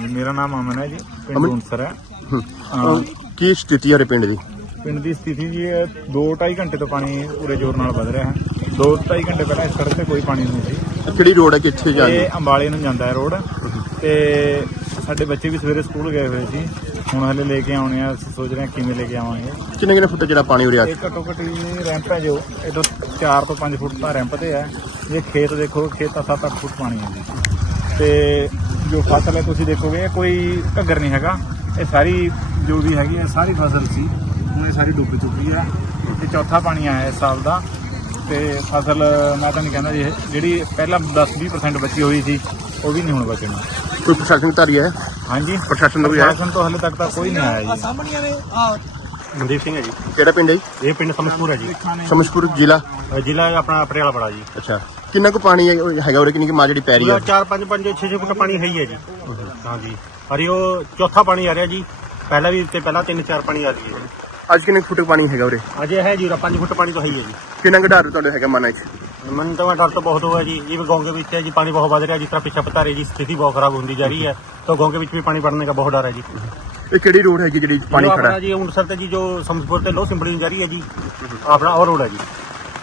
ਹਾਂਜੀ ਮੇਰਾ ਨਾਮ ਅਮਨ ਹੈ ਜੀ ਪਿੰਡ ਅਮਨ? ਹੈ। ਹੂੰ। ਹਾਂ। ਅਹ ਕੀ ਸਥਿਤੀ ਹੈ ਪਿੰਡ ਦੀ? ਪਿੰਡ ਦੀ ਸਥਿਤੀ ਜੀ 2-2.5 ਘੰਟੇ ਤੋਂ ਪਾਣੀ ਉਰੇ ਜ਼ੋਰ ਨਾਲ ਵਧ ਰਿਹਾ ਹੈ। 2-2.5 ਘੰਟੇ ਪਹਿਲਾਂ ਇਸ ਸੜਕ ਤੇ ਕੋਈ ਪਾਣੀ ਨਹੀਂ ਸੀ। ਇਹ ਕਿਹੜੀ ਰੋਡ ਹੈ ਕਿੱਥੇ ਜਾਂਦੀ ਇਹ ਅੰਬਾਲੇ ਨੂੰ ਜਾਂਦਾ ਹੈ ਰੋਡ। ਤੇ ਸਾਡੇ ਬੱਚੇ ਵੀ ਸਵੇਰੇ ਸਕੂਲ ਗਏ ਹੋਏ ਸੀ। ਹੁਣ ਹਲੇ ਲੈ ਕੇ ਆਉਣੇ ਆ ਅਸੀਂ ਸੋਚ ਰਹੇ ਹਾਂ ਕਿਵੇਂ ਲੈ ਕੇ ਆਵਾਂਗੇ। ਕਿੰਨੇ ਕਿੰਨੇ ਫੁੱਟ ਜਿਹੜਾ ਪਾਣੀ ਉਰੇ ਆ ਇਹ ਘੱਟੋ ਘੱਟ ਰੈਂਪ ਹੈ ਜੋ ਇਹ ਤੋਂ 4 ਤੋਂ 5 ਫੁੱਟ ਦਾ ਰੈਂਪ ਤੇ ਹੈ। ਜੇ ਖੇਤ ਦੇਖੋ ਖੇਤ ਤਾਂ 7-8 ਫੁੱਟ ਪਾਣੀ ਹੈ ਜੀ। ਤੇ ਜੋ ਫਸਲ ਹੈ ਤੁਸੀਂ ਦੇਖੋਗੇ ਇਹ ਕੋਈ ਘੱਗਰ ਨਹੀਂ ਹੈਗਾ। ਇਹ ਸਾਰੀ ਜੋ ਵੀ ਹੈਗੀ ਹੈ ਸਾਰੀ ਫਸਲ ਸੀ। ਹੁਣ ਇਹ ਸਾਰੀ ਡੁੱਬ ਚੁੱਕੀ ਹੈ। ਇਹ ਚੌਥਾ ਪਾਣੀ ਆਇਆ ਇਸ ਸਾਲ ਦਾ। ਤੇ ਫਸਲ ਮੈਂ ਤਾਂ ਨਹੀਂ ਕਹਿੰਦਾ ਜੀ ਇਹ ਜਿਹੜੀ ਪਹਿਲਾਂ 10-20% ਬਚੀ ਹੋਈ ਸੀ ਉਹ ਵੀ ਨਹੀਂ ਹੁਣ ਬਚਣੀ। ਕੋਈ ਪ੍ਰਸ਼ਾਸਨਿਕ ਧਾਰੀ ਹੈ? ਹਾਂਜੀ। ਪ੍ਰਸ਼ਾਸਨ ਦਾ ਵੀ ਹੈ? ਪ੍ਰਸ਼ਾਸਨ ਤੋਂ ਹਲੇ ਤੱਕ ਤਾਂ ਕੋਈ ਨਹੀਂ ਆਇਆ ਜੀ। ਸਾਹਮਣੀਆਂ ਨੇ ਆ ਮਨਦੀਪ ਸਿੰਘ ਹੈ ਜੀ। ਕਿਹੜਾ ਪਿੰਡ ਹੈ ਜੀ? ਇਹ ਪਿੰਡ ਸਮਸਪੁਰ ਹੈ ਜੀ। ਸਮਸ਼ਪੁਰ ਜ਼ਿਲ੍ਹਾ? ਜ਼ਿਲ੍ਹਾ ਆਪਣਾ ਪਟਿਆਲਾ ਬੜਾ ਜੀ। ਅੱਛਾ। ਕਿੰਨਾ ਕੁ ਪਾਣੀ ਹੈ- ਹੈਗਾ ਉਰੇ ਕਿੰਨੀ ਕਿ ਮਾਂ ਜਿਹੜੀ ਪੈ ਰਹੀ ਪੂਰਾ ਹੈ 4 5 5 6 6 ਫੁੱਟ ਪਾਣੀ ਹੈ ਹੀ ਹੈ ਜੀ ਹਾਂ ਜੀ ਅਰੇ ਉਹ ਚੌਥਾ ਪਾਣੀ ਆ ਰਿਹਾ ਜੀ ਪਹਿਲਾਂ ਵੀ ਤੇ ਪਹਿਲਾਂ 3 4 ਪਾਣੀ ਆ ਰਹੀ ਹੈ ਅੱਜ ਕਿੰਨੇ ਕੁ ਫੁੱਟ ਪਾਣੀ ਹੈਗਾ ਉਰੇ ਅਜੇ ਹੈ ਜੀ 5 ਫੁੱਟ ਪਾਣੀ ਤਾਂ ਹੈ ਹੀ ਹੈ ਜੀ ਕਿੰਨਾ ਕੁ ਡਰ ਤੁਹਾਡੇ ਹੈਗਾ ਮਨਾਂ 'ਚ ਮਨ ਤਾਂ ਡਰ ਤਾਂ ਬਹੁਤ ਹੋਇਆ ਜੀ ਇਹ ਗੋਂਗੇ ਵਿੱਚ ਹੈ ਜੀ ਪਾਣੀ ਬਹੁਤ ਵਧ ਰਿਹਾ ਜਿਸ ਤਰ੍ਹਾਂ ਪਿੱਛੇ ਪਤਾ ਰਹੀ ਜੀ ਸਥਿਤੀ ਬਹੁਤ ਖਰਾਬ ਹੁੰਦੀ ਜਾ ਰਹੀ ਹੈ ਤਾਂ ਗੋਂਗੇ ਵਿੱਚ ਵੀ ਪਾਣੀ बढ़ने का बहुत डर है जी ਇਹ ਕਿਹੜੀ ਰੋਡ ਹੈਗੀ ਜਿਹੜੀ ਪਾਣੀ जो ਖੜਾ अपना ਹੈ जी उनसर से जी जो समझपुर से लो सिमड़ी जा रही है जी अपना और रोड है जी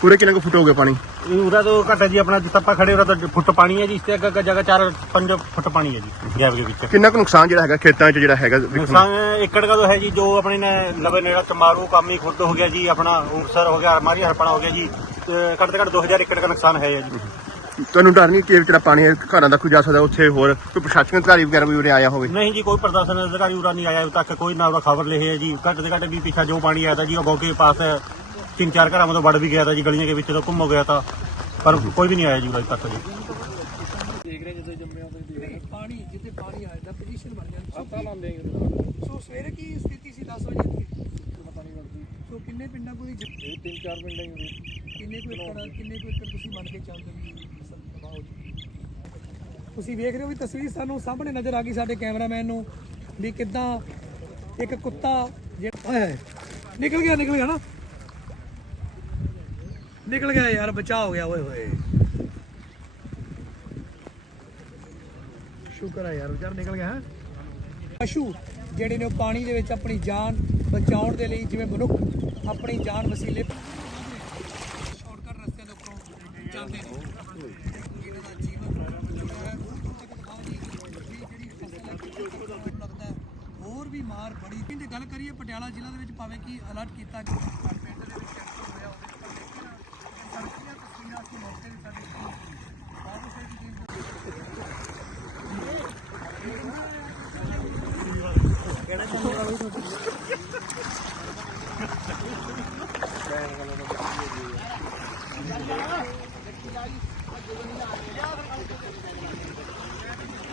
ਪੂਰੇ ਕਿੰਨਾ ਕੁ ਫੁੱਟ ਹੋ ਗਿਆ ਪਾਣੀ ਇਹ ਉਰਾ ਤੋਂ ਘੱਟ ਹੈ ਜੀ ਆਪਣਾ ਜਿੱਥੇ ਆਪਾਂ ਖੜੇ ਉਰਾ ਤਾਂ ਫੁੱਟ ਪਾਣੀ ਹੈ ਜੀ ਇਸ ਤੇ ਅੱਗੇ ਅੱਗੇ ਜਗ੍ਹਾ 4 5 ਫੁੱਟ ਪਾਣੀ ਹੈ ਜੀ ਗੈਪ ਦੇ ਵਿੱਚ ਕਿੰਨਾ ਕੁ ਨੁਕਸਾਨ ਜਿਹੜਾ ਹੈਗਾ ਖੇਤਾਂ 'ਚ ਜਿਹੜਾ ਹੈਗਾ ਵੇਖਣ ਨੂੰ? नुकसान एकड़ का तो है जी जो अपने ने लबे नेड़ा चमारू कामी खुर्द हो गया जी अपना ऊसर हो गया हमारी हरपड़ा हो गया जी घट से घट 2000 एकड़ का नुकसान है जी ਤੁਹਾਨੂੰ ਡਰ ਨਹੀਂ ਕਿ ਜਿਹੜਾ ਪਾਣੀ ਹੈ ਘਰਾਂ ਦਾ ਕੋਈ ਜਾ ਸਕਦਾ ਉੱਥੇ ਹੋਰ ਕੋਈ ਪ੍ਰਸ਼ਾਸਨਿਕ ਅਧਿਕਾਰੀ ਵਗੈਰਾ ਵੀ ਉਰੇ ਆਇਆ ਹੋਵੇ नहीं जी कोई प्रशासन अधिकारी उरा नहीं आया अभी तक कोई ना उरा खबर ले है जी घट से घट भी पीछा जो पानी आया था जी वो गाँव के पास है, तीन चार घर तो बढ़ भी गया था जी गलियों के बीच तो गुम हो गया था पर कोई भी नहीं आया जी उरा अभी तक जी ਦੇਖ ਰਹੇ ਜਦੋਂ ਜੰਮਿਆ ਉਦੋਂ ਦੇਖ ਰਹੇ ਪਾਣੀ ਜਿੱਥੇ ਪਾਣੀ ਆ ਜਾਂਦਾ ਪੋਜੀਸ਼ਨ ਬਣ ਜਾਂਦੀ ਆਪਾਂ ਲਾਉਂਦੇ ਸੋ ਸਵੇਰੇ ਕੀ ਸਥਿਤੀ ਸੀ 10 ਵਜੇ ਦੀ ਪਤਾ ਨਹੀਂ ਲੱਗਦੀ ਸੋ ਕਿੰਨੇ ਪਿੰਡਾਂ ਕੋਈ ਇਹ ਤਿੰਨ ਚਾਰ ਪਿੰਡਾਂ ਹੀ ਕਿੰਨੇ ਕੋਈ ਏਕੜ ਕਿੰਨੇ ਕੋਈ ਏਕੜ ਤੁਸੀਂ ਮੰਨ ਕੇ ਚੱਲਦੇ ਹੋ ਵੀ ਫਸਲ ਤਬਾਹ ਹੋ ਚੁੱਕੀ ਤੁਸੀਂ ਵੇਖ ਰਹੇ ਹੋ ਵੀ ਤਸਵੀਰ ਸਾਨੂੰ ਸਾਹਮਣੇ ਨਜ਼ਰ ਆ ਗਈ ਸਾਡੇ ਕੈਮਰਾਮੈਨ ਨੂੰ ਵੀ ਕਿਦਾਂ ਇੱਕ ਕੁੱਤਾ ਜਿਹੜਾ ਓਏ ਨਿਕਲ ਗਿਆ ਨਿਕਲ ਗਿਆ ਨਾ ਨਿਕਲ ਗਿਆ ਯਾਰ ਬਚਾ ਹੋ ਗਿਆ, ਓਏ ਹੋਏ। ਸ਼ੁਕਰ ਹੈ ਯਾਰ, ਵਿਚਾਰ ਨਿਕਲ ਗਿਆ, ਹੈ। ਪਸ਼ੂ ਜਿਹੜੇ ਨੇ ਉਹ ਪਾਣੀ ਦੇ ਵਿੱਚ ਆਪਣੀ ਜਾਨ ਬਚਾਉਣ ਦੇ ਲਈ ਜਿਵੇਂ ਮਨੁੱਖ ਆਪਣੀ ਜਾਨ ਵਸੀਲੇ ਸ਼ਾਰਟਕਟ ਰਸਤੇ ਦੇ ਉੱਪਰੋਂ ਜਾਂਦੇ ਨੇ। ਇਹਨਾਂ ਦਾ ਜੀਵਨ ਲੱਗਦਾ ਹੋਰ ਵੀ ਮਾਰ ਬੜੀ। ਜੇ ਗੱਲ ਕਰੀਏ, ਪਟਿਆਲਾ ਜ਼ਿਲ੍ਹਾ ਦੇ ਵਿੱਚ ਭਾਵੇਂ ਕਿ ਅਲਰਟ ਕੀਤਾ ਗਿਆ ਪਿੰਡ ਦੇ ਵਿੱਚ ਕੈਂਸਰ ਹੋਇਆ ਉਹਦੇ ਪਰ ਲੇਕਿਨ ਇਹ ਸੜਕੀਆਂ ਤਸਵੀਰਾਂ ਅਸੀਂ ਮੌਕੇ ਤੇ ਸਾਡੇ ਕੋਲ ਬਾਬੂ ਸਾਹਿਬ ਦੀ ਟੀਮ